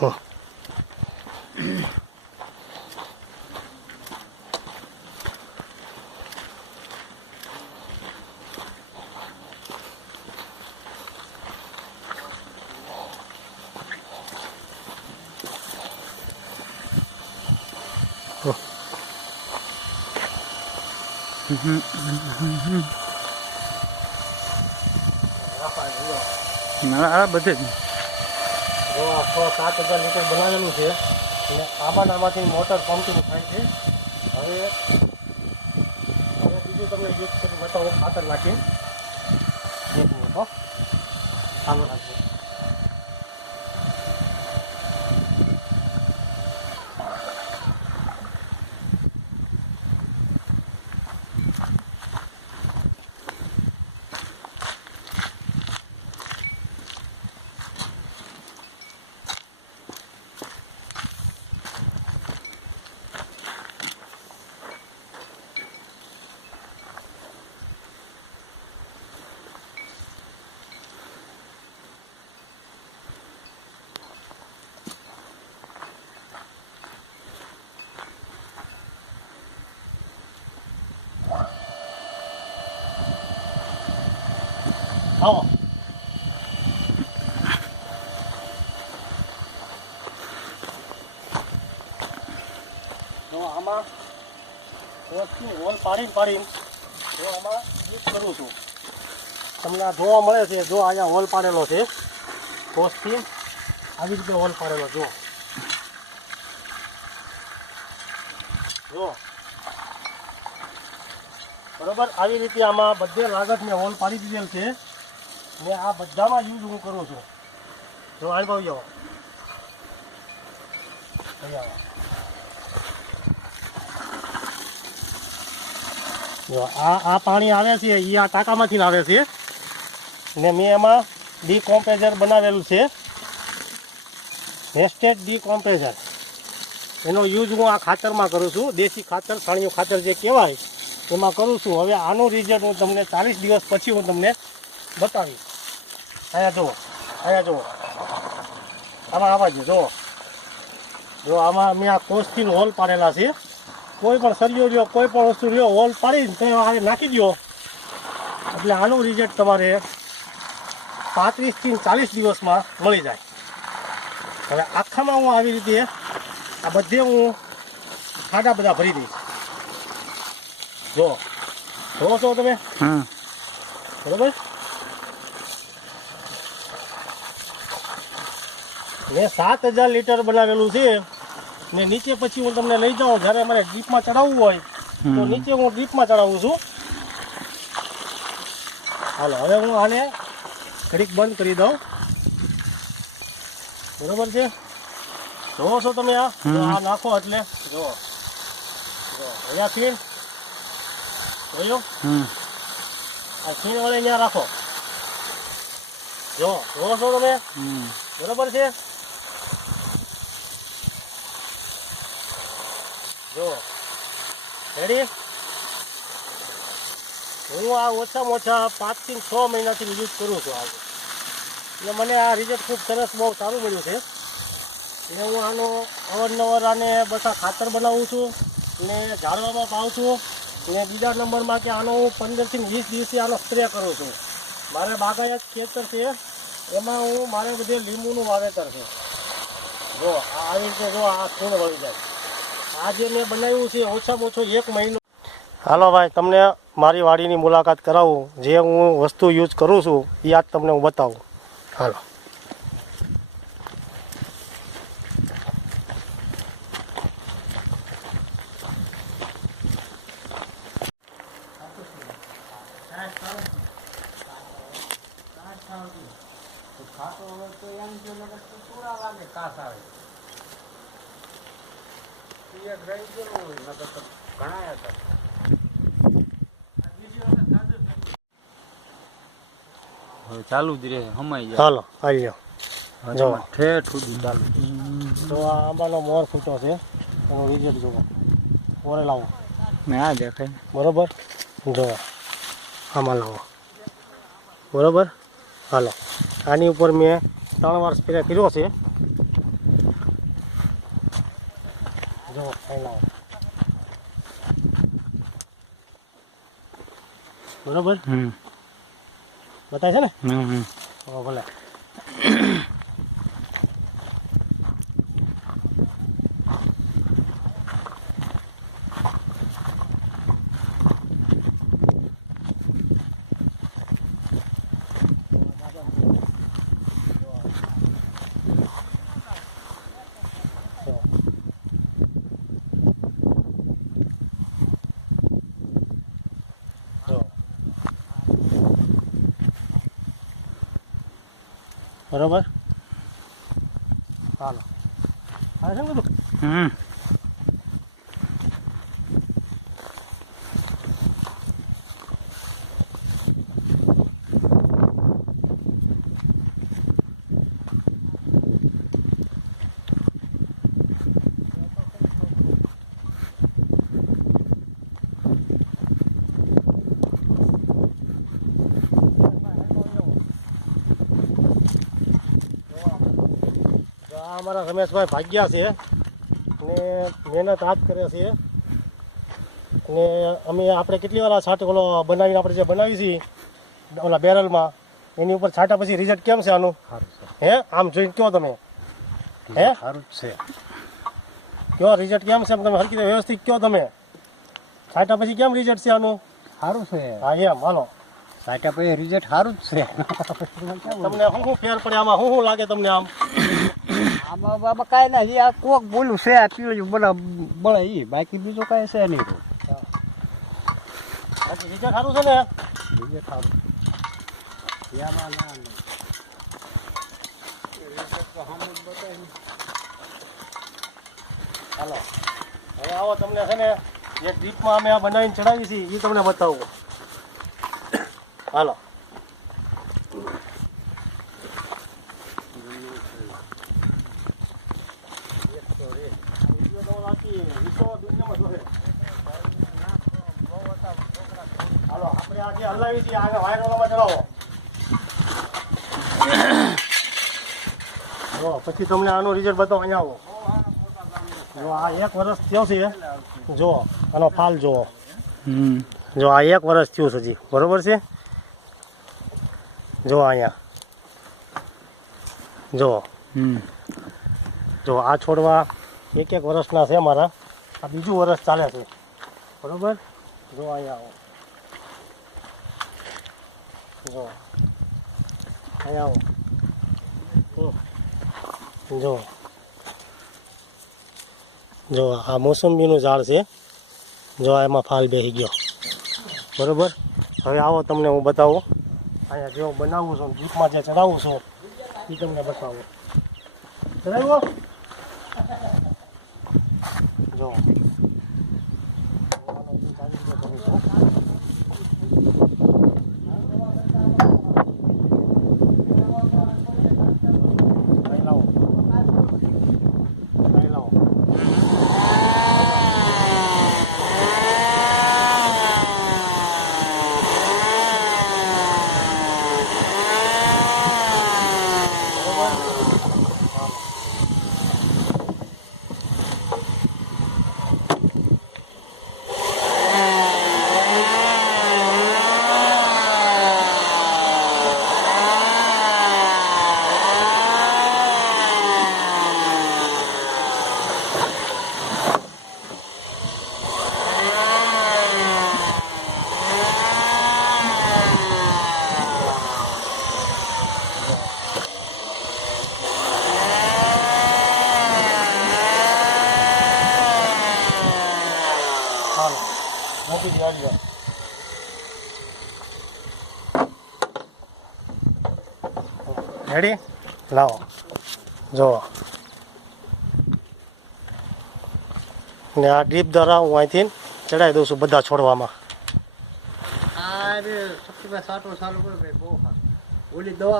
હા ના બધે જ. જો આ 6-7 હજાર લીટર બનાવેલું છે અને આમાંથી મોટર પમ્પિંગ થાય છે. હવે બીજું તમને યુઝ કરી બતાવો. ખાતર નાખી 1 મિનિટ હો ચાલુ રાખજો. આવો જો આમાં હોલ પાડીને જો આમાં યુઝ કરું છું. તમને આ જોવા મળે છે. જો અહીંયા હોલ પાડેલો છે. કોસથી આવી રીતે હોલ પાડેલો જો બરોબર. આવી રીતે આમાં બધે લાગત મેં હોલ પાડી દીધેલ છે ને આ બધામાં યુઝ હું કરું છું. જો આ ભાવ જાઓ જો આ પાણી આવે છે એ આ ટાંકામાંથી આવે છે ને મેં એમાં ડીકોમ્પ્રેસર બનાવેલું છે. નેસ્ટેડ ડીકોમ્પ્રેસર એનો યુઝ હું આ ખાતરમાં કરું છું. દેશી ખાતર, છાણિયું ખાતર જે કહેવાય એમાં કરું છું. હવે આનું રિઝલ્ટ હું તમને 40 દિવસ પછી હું તમને બતાવીશ. અહીંયા જુઓ આમાં આવવા જો આમાં મેં આ કોસથી હોલ પાડેલા છે. કોઈ પણ સળિયો લ્યો, કોઈ પણ વસ્તુ લ્યો, હોલ પાડીને તમે આ નાખી દો એટલે આનું રિઝલ્ટ તમારે 35 થી 40 દિવસમાં મળી જાય. હવે આખામાં હું આવી રીતે આ બધે હું ખાડા બધા ભરી દઈશ. જોવો છો તમે બરોબર. મેં 7000 લીટર બનાવેલું છે ને નીચે પછી હું તમને લઈ જાઉં. જ્યારે અમારે ડીપમાં ચડાવવું હોય તો નીચે હું ડીપમાં ચડાવું છું. હાલો હવે હું આને ઘડીક બંધ કરી દઉં. બરોબર છે. જોવો છો તમે આ નાખો એટલે જો અહીંયા ફીણ જોયો આ ફીણ વાળી ત્યાં રાખો. જોવો છો તમે બરોબર છે. જો રેડી. હું આ ઓછામાં ઓછા 5 થી 6 મહિનાથી યુઝ કરું છું આજે એટલે મને આ રિઝલ્ટ ખૂબ સરસ બહુ સારું મળ્યું છે. એટલે હું આનો અવારનવાર આને બધા ખાતર બનાવું છું ને ઝાડવામાં પાઉં છું ને બીજા નંબરમાં કે આનો હું 15 થી 20 દિવસે આનો સ્પ્રે કરું છું. મારે બાગાયત ખેતર છે એમાં હું મારે બધે લીંબુનું વાવેતર છે. જો આવી રીતે જો આ ફૂલ વળી જાય. આ જે મેં બનાવ્યું છે ઓછામાં ઓછો 1 મહિનો. હાલો ભાઈ તમને મારી વાડીની મુલાકાત કરાવું. જે હું વસ્તુ યુઝ કરું છું એ આજ તમને હું બતાવું. હાલો ચાલુ જ રહે હમાઈ જાય. હાલો આવી જાઓ. જો ઠેઠ સુધી ચાલુ. તો આ આંબાનો મોર ફૂટો છે એનો રિઝલ્ટ જુઓ. ઓરે લાવો મેં આ દેખાય બરોબર. જો આમાં લાવો બરોબર. હાલો આની ઉપર મેં 3 વાર સ્પ્રે કર્યો છે. જો અહીં લાવો. બરોબર બતાય છે ને? હા ભલે. બરોબર હાલો આવે છે ને બધું? આ અમારા રમેશભાઈ ભાગ્યા છે અને મહેનત હાથ કરે છે અને અમે આપણે કેટલી વાર છાંટ ઓલો બનાવીને આપણે જે બનાવી છીએ ઓલા બેરલમાં એની ઉપર છાંટા પછી રિઝલ્ટ કેમ છે આનું? હે આમ જોઈને કહો તમે. હે સારું જ છે. કયો રિઝલ્ટ કેમ છે તમે હરકી રીતે વ્યવસ્થિત કહો તમે. છાંટા પછી કેમ રિઝલ્ટ છે આનું? સારું છે. હા એમ હાલો. સાટા પછી રિઝલ્ટ સારું જ છે. તમને શું ફેર પડે આમાં? શું લાગે તમને આમ? આમાં કાંઈ નથી. આ કોક બોલું છે આ પીળું બળે એ બાકી બીજું કાંઈ છે નહીં. બાકી રિઝલ્ટ સારું છે ને? રિઝલ્ટ સારું. એમાં ના હાલો હવે આવો તમને છે ને એક ડ્રીપમાં અમે આ બનાવીને ચડાવી છીએ એ તમને બતાવું. હાલો હાલો આપણે આજે હલાવી છીએ આગળ વાયરોમાં ચડાવો. જો પછી તમને આનું રિઝલ્ટ બતાવો. અહીંયા આવો. જો આ 1 વર્ષ થયો છે. જો આનો ફાલ જુઓ. જો આ 1 વર્ષ થયું છે હજી. બરોબર છે? જો અહીંયા જો જો આ છોડવા 1 વર્ષના છે મારા. આ બીજું વર્ષ ચાલે છે. બરોબર? જો અહીંયા આવો. જો અહીંયા આવો. જો જો આ મોસંબીનું ઝાડ છે. જો એમાં ફાલ બેસી ગયો. બરોબર? હવે આવો તમને હું બતાવું. અહીંયા જો બનાવું છું જીપમાં જે ચડાવું છું એ તમને બતાવું. ચડાવ્યો? જો મોટી જ ગાડી છે. રેડી? લાવો જુઓ. ને આ ડ્રીપ દ્વારા હું અહીંથી ચડાવી દઉં છું બધા છોડવામાં. આ રે સબથી સાટો ચાલુ કરો ભાઈ બહુ સારું. ઓલી દવા